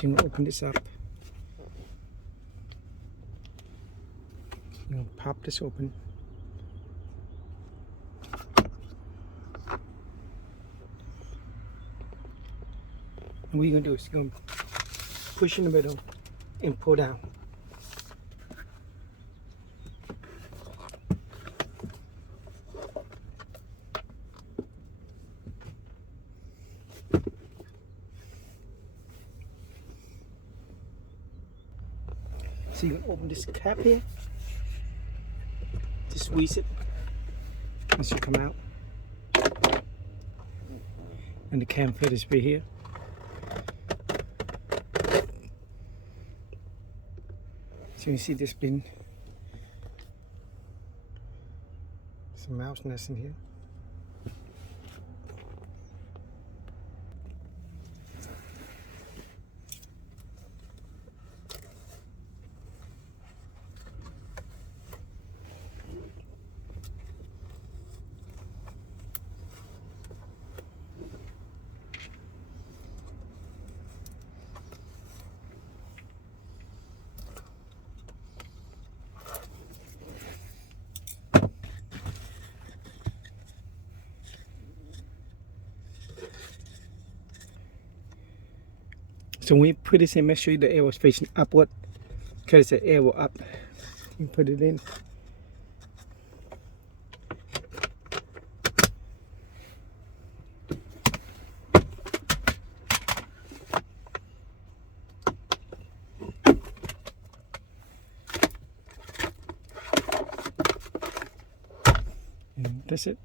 So I'm going to open this up. I'm going to pop this open. And what you're going to do is you're going to push in the middle and pull down. So you can open this cap here, just squeeze it, and should come out. And the cam fit is right here. So you see this bin, some mouse nests in here. So when you put this in, make sure the air was facing upward, because the air will up. You put it in. And that's it.